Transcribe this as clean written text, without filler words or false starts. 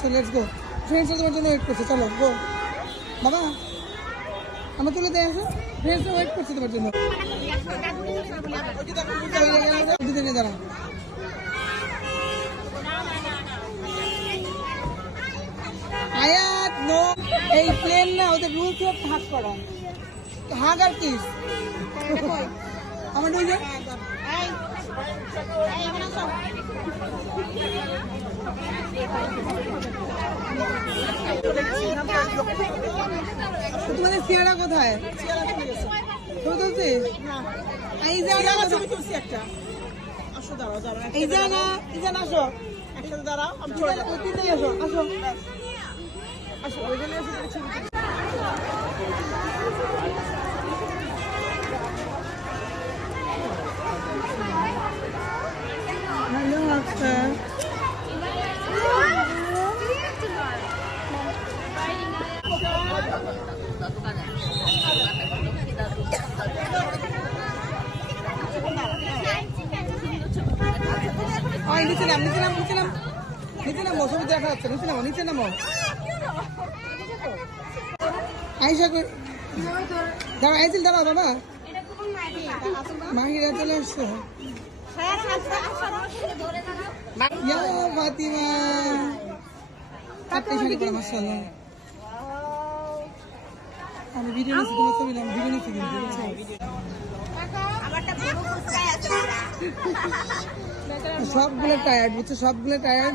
চলো let's go, friends তোমার জন্য ওয়েট করছে, চলো গো বাবা, আমার তুলে দিয়ে আসো, ফ্রেন্ডস ওয়েট করছে তোমার জন্য। দুদিনে দাঁড়া, আয়াত নো, এই প্লেন না, ওদের রুলস হচ্ছে হাত করা, হাগ আর কিস। আমার দুইজন তোমাদের চেহারা কোথায়? ছবি তুলছিস? এই জানা আসো, একসাথে দাঁড়াও, আমি আসো আসো। আসো ওই জন্য হ্যালো আক্তার, নিচে নাম, নিচে নাম, নিচে নাম, নিচে নামো, ছবি দেখা যাচ্ছে, নিচে নামো, নিচে নামো। আইসা দাঁড়া, আইসিল দাঁড়াও বাবা, মাহিরা চলে আসছো। ফাতিমা চারটে শাড়ি পরা, মাশাআল্লাহ। আমি ভিডিও নিচ্ছি, তোমার ছবি নাম ভিডিও নিচ্ছি কিন্তু সবগুলো টায়ার্ড বুঝছো, সবগুলো টায়ার্ড।